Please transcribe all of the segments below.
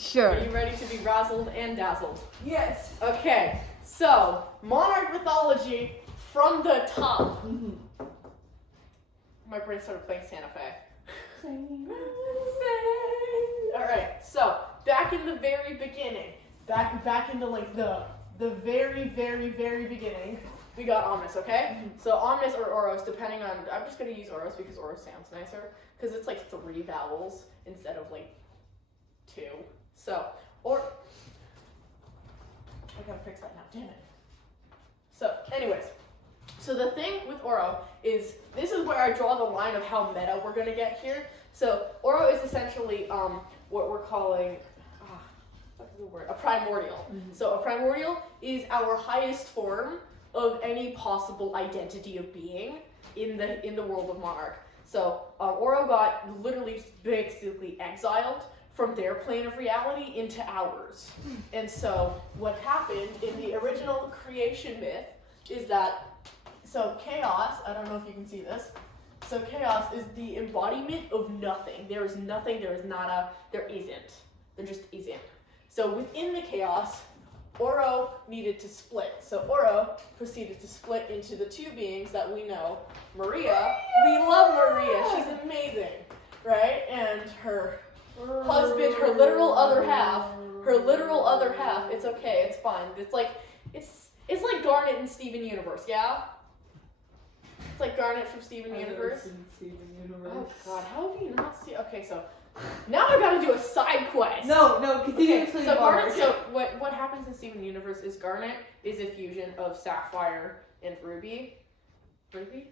Sure. Are you ready to be razzled and dazzled? Yes. Okay, so monarch mythology from the top. My brain started playing Santa Fe. Alright, so back in the very beginning, back in the very, very, very beginning, we got Omnis, okay? So Omnis or Oros, depending on, I'm just gonna use Oros because Oros sounds nicer, because it's like 3 vowels instead of like 2. So, I gotta fix that now, damn it. So, anyways, so the thing with Oro is, this is where I draw the line of how meta we're gonna get here. So, Oro is essentially what we're calling, what's the word? A primordial. So, a primordial is our highest form of any possible identity of being in the world of Monarch. So, Oro got literally basically exiled from their plane of reality into ours. And so what happened in the original creation myth is that, so chaos, I don't know if you can see this, so chaos is the embodiment of nothing. There is nothing, there is nada, there isn't. There just isn't. So within the chaos, Oro needed to split. So Oro proceeded to split into the 2 beings that we know. Maria, we love Maria, she's amazing, right? And her husband, her literal other half, it's okay, it's fine. It's like Garnet in Steven Universe, yeah? It's like Garnet from Steven Universe. Oh god, how have you not seen? Okay, so now I gotta do a side quest. No, continue Okay, explaining so Garnet, Mark. so what happens in Steven Universe is Garnet is a fusion of Sapphire and Ruby. Ruby?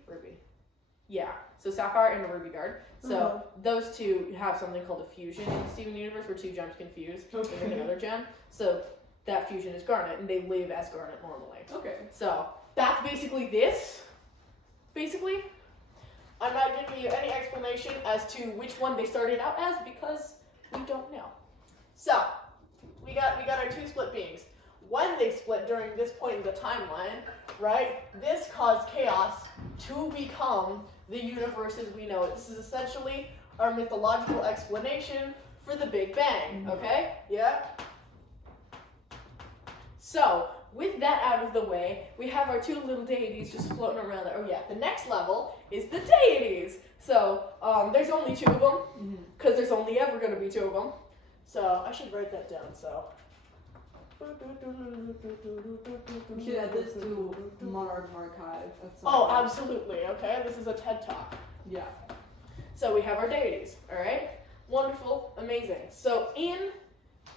Yeah. So Sapphire and a Ruby Guard. So those 2 have something called a fusion in Steven Universe where 2 gems can fuse to make another gem. So that fusion is Garnet, and they live as Garnet normally. Okay. So that's basically this. Basically, I'm not giving you any explanation as to which one they started out as because we don't know. So we got our 2 split beings. When they split during this point in the timeline, right? This caused chaos to become the universe as we know it. This is essentially our mythological explanation for the Big Bang. Okay? Yeah? So, with that out of the way, we have our 2 little deities just floating around there. Oh yeah, the next level is the deities. So, there's only 2 of them, because there's only ever going to be 2 of them. So, I should write that down, so. We should add this to Monarch Archive. Oh, absolutely, okay? This is a TED Talk. Yeah. So we have our deities, all right? Wonderful, amazing. So in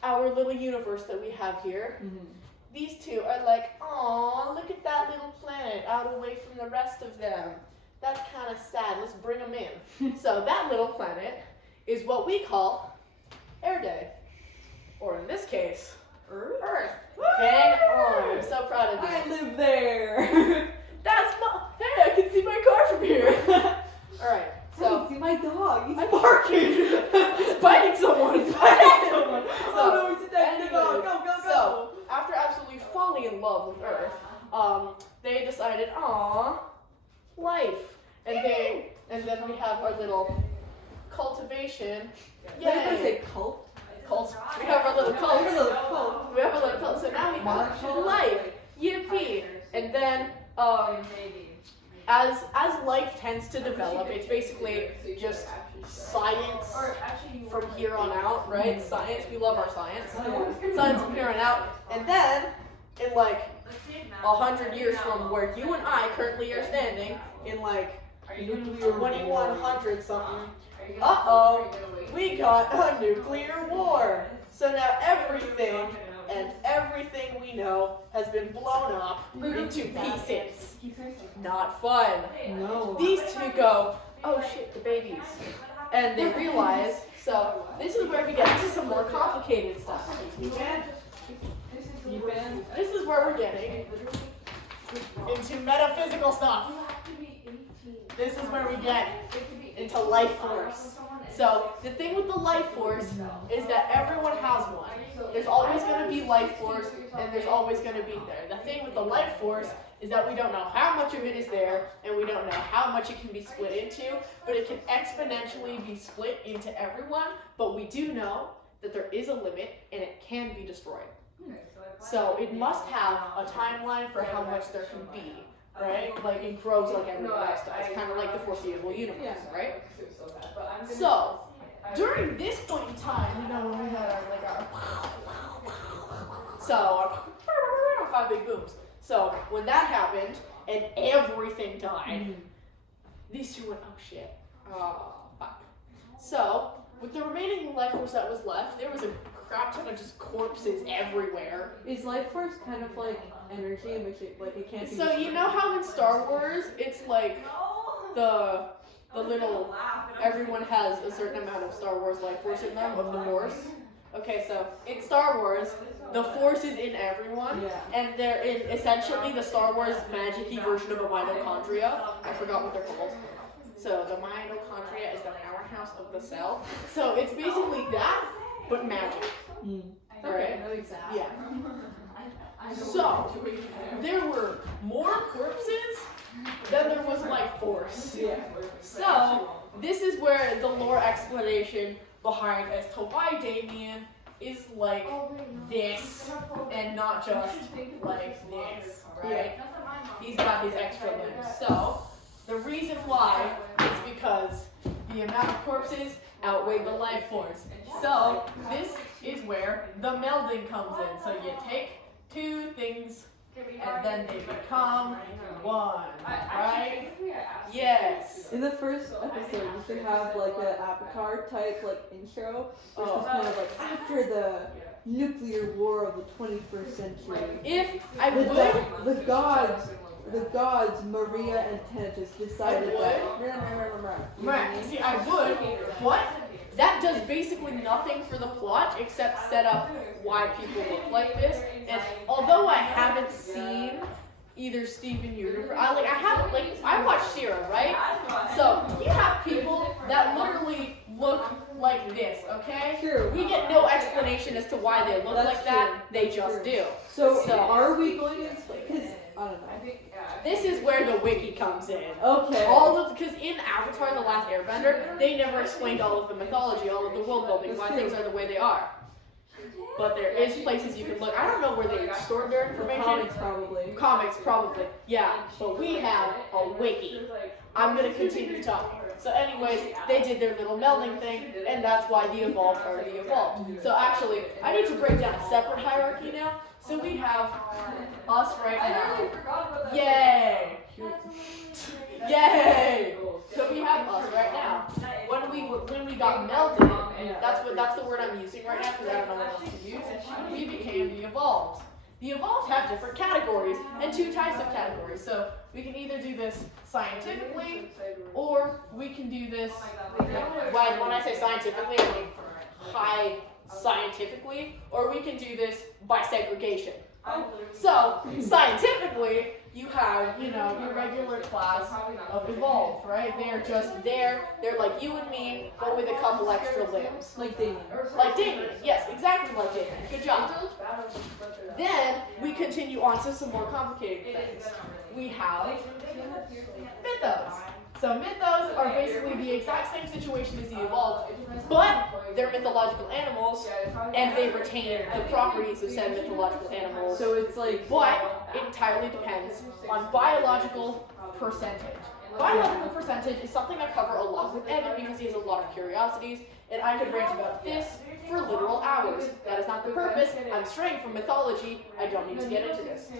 our little universe that we have here, these 2 are like, aw, look at that little planet out away from the rest of them. That's kind of sad, let's bring them in. So that little planet is what we call Erday, or in this case, Earth. Bang on, I'm so proud of you. I live there. Hey, I can see my car from here. All right, so. See my dog. He's I'm barking. He's biting someone. Oh no, he's attacking the dog. Go. So, after absolutely falling in love with Earth, they decided, life. And then we have our little cultivation. Did I say cult? Cult. We have our little cult. We have a little cult. So now we have life. Yippee. And then, as life tends to develop, it's basically just science from here on out, right? Science, we love our science. Science from here on out. And then, in like 100 years from where you and I currently are standing, in like 2100 something, we got a nuclear war. So now everything we know has been blown up into pieces. Not fun. No. These 2 go, oh shit, the babies. And they realize, so this is where we get into some more complicated stuff. This is where we're getting into metaphysical stuff. This is where we get into life force. So the thing with the life force is that everyone has one. There's always going to be life force, and there's always going to be there. The thing with the life force is that we don't know how much of it is there, and we don't know how much it can be split into, but it can exponentially be split into everyone. But we do know that there is a limit and it can be destroyed. So it must have a timeline for how much there can be, right? Like it grows like everything else does, kind of like the foreseeable universe, right? So during this point in time, you know, when we had our so 5 big booms. So when that happened and everything died, these two went, oh shit, oh fuck. So with the remaining life force that was left, there was a crap ton of just corpses everywhere. Is life force kind of like energy, which it can't be? So you know how in Star Wars it's like the little, everyone has a certain amount of Star Wars life force in them, of the Force. Okay, so in Star Wars, the Force is in everyone, and they're in essentially the Star Wars magic-y version of a mitochondria. I forgot what they're called. So the mitochondria is the powerhouse of the cell. So it's basically that, but magic. Okay, that makes sense. Yeah. So there were more corpses than there was life force. Yeah. So this is where the lore explanation behind as to why Damien is like this and not just like this, right? He's got his extra limbs. So the reason why is because the amount of corpses outweigh the life force. So this is where the melding comes in. So you take two things and then they become one, right? Yes. In the first episode, you should have like an Avatar type like intro, which is kind of like after the nuclear war of the 21st century. If I would, The gods, Maria and Thanatos decided that. right? See, I would, but that does basically nothing for the plot except set up why people look like this. And although I haven't seen either Steven Universe, I watched She-Ra, right? So you have people that literally look like this, okay? True. We get no explanation as to why they look That's like that. true. They just do. So, So- are we going to explain? Because I don't know. This is where the wiki comes in. Okay. Because in Avatar: The Last Airbender, they never explained all of the mythology, all of the world building, why things are the way they are. But there is places you can look. I don't know where they stored their information. Comics, probably. Yeah, but we have a wiki. I'm gonna continue talking. So anyways, they did their little melding thing, and that's why the evolved are the evolved. So actually, I need to break down a separate hierarchy now. So we have us right now. Yay! Yay! So we have us right now. When we got melded, that's the word I'm using right now because I don't know what else to use. We became the evolved. The evolved have different categories and two types of categories. So we can either do this scientifically, or we can do this. When I say scientifically, I mean high scientifically, or we can do this by segregation. So scientifically, you have, your regular class of evolved, right? They're just there. They're like you and me, but with a couple extra limbs. Like Damien. Like Damien. Yes, exactly like Damien. Good job. Then we continue on to some more complicated things. We have mythos. So mythos are basically the exact same situation as the evolved, but they're mythological animals, and they retain the properties of said mythological animals. So it's like. But it entirely depends on biological percentage. Biological percentage is something I cover a lot with Evan because he has a lot of curiosities, and I could rant about this for literal hours. That is not the purpose. I'm straying from mythology. I don't need to get into this.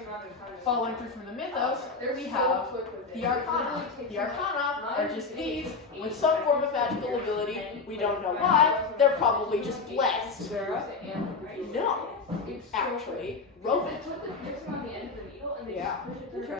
Following through from the mythos, we have the Arcana. The Arcana are just these with some form of magical ability. We don't know why. They're probably just blessed. No, actually, Roman. Yeah.